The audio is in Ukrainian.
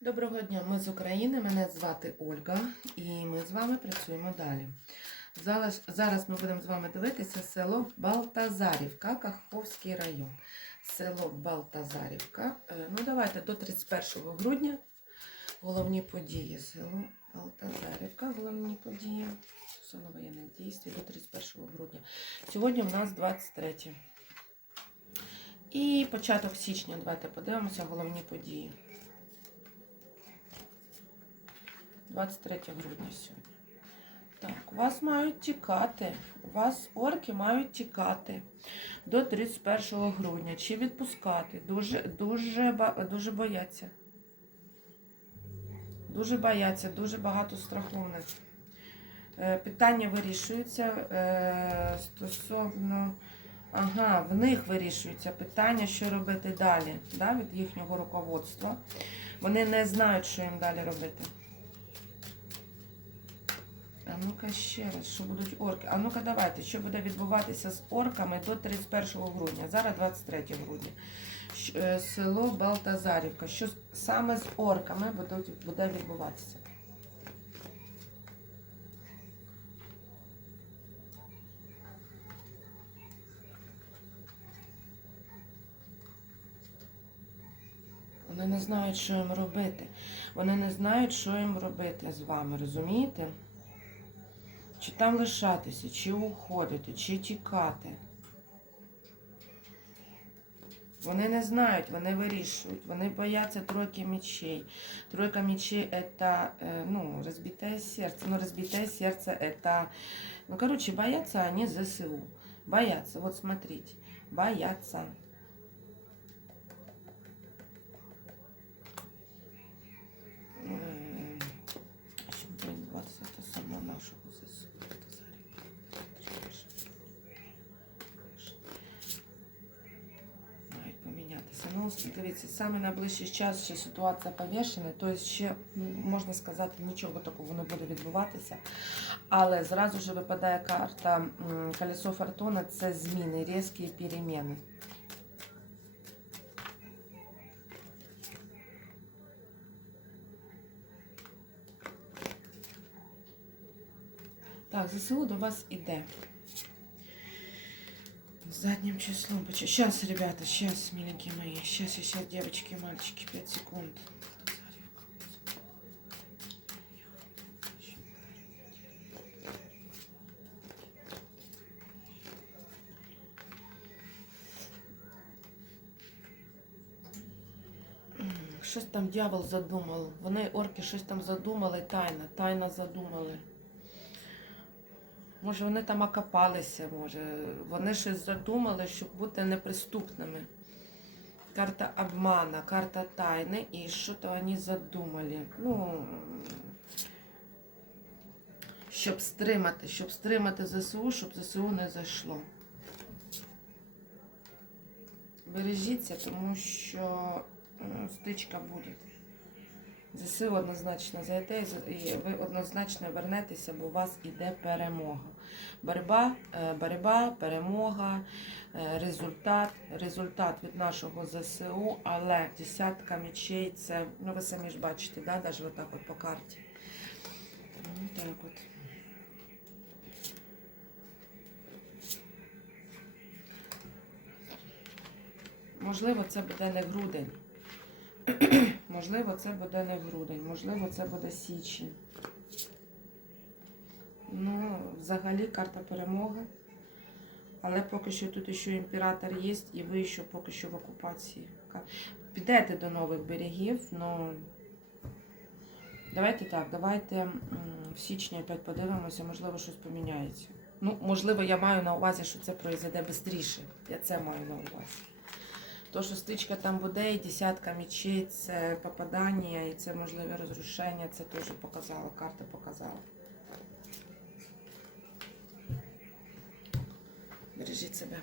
Доброго дня, ми з України. Мене звати Ольга, і ми з вами працюємо далі. Зараз, зараз ми будемо з вами дивитися село Балтазарівка, Каховський район. Село Балтазарівка. Е, Ну, давайте до 31 грудня. Головні події. Село Балтазарівка, головні події. Стосовно воєнних дій до 31 грудня. Сьогодні у нас 23. І початок січня. Давайте подивимося головні події. 23 грудня сьогодні. Так, вас мають тікати. У вас орки мають тікати до 31 грудня. Чи відпускати? Дуже, дуже, дуже бояться. Дуже бояться, дуже багато страху. Е, Питання вирішуються е, стосовно. Ага, в них вирішується питання, що робити далі да, від їхнього руководства. Вони не знають, що їм далі робити. А ну-ка ще раз, що будуть орки. А ну-ка давайте, що буде відбуватися з орками до 31 грудня. Зараз 23 грудня. Е, Село Балтазарівка. Що саме з орками буде відбуватися? Вони не знають, що їм робити. Вони не знають, що їм робити з вами, розумієте? Чи там лишатися, чи уходити, чи тікати. Вони не знають, вони вирішують, вони бояться тройки мечей. Тройка мечей это, э, ну, разбитое сердце. Ну, разбитое сердце это, ну, короче, боятся они ЗСУ. Боятся, вот смотрите, боятся. М, щоб відбуватися те саме нашого ЗСУ. Ну, дивіться, саме найближчий час ще ситуація повішена, тобто ще, ну, можна сказати, нічого такого не буде відбуватися. Але зразу ж випадає карта колесо фортуни це зміни, різкі переміни. Так, ЗСУ до вас іде. Задним числом. Сейчас, ребята, сейчас, миленькие мои. Сейчас, сейчас, девочки мальчики, 5 секунд. Щось там дьявол задумав. Вони орки щось там задумали тайно, тайно задумали. Може, вони там окопалися, може. Вони щось задумали, щоб бути неприступними. Карта обмана, карта тайни, і що-то вони задумали. Ну, щоб стримати, щоб стримати ЗСУ, щоб ЗСУ не зайшло. Бережіться, тому що стичка буде. ЗСУ однозначно зайде і ви однозначно вернетеся, бо у вас іде перемога. Боротьба, е, боротьба, перемога, е, результат, результат від нашого ЗСУ, але десятка мечей це, ну ви самі ж бачите, да, навіть отак от по карті. Ну, Так от. Можливо, це буде не грудень. Можливо, це буде не грудень, можливо, це буде січень. Ну, взагалі карта перемоги. Але поки що тут ще імператор є, і ви ще поки що в окупації. Підете до нових берегів, ну давайте так, давайте в січні опять подивимося, можливо, щось поміняється. Ну, можливо, я маю на увазі, що це пройде швидше. Я це маю на увазі. То, стичка там буде, і десятка мечей, це попадання, і це можливе розрушення, це теж показала, карта показала. Бережіть себе.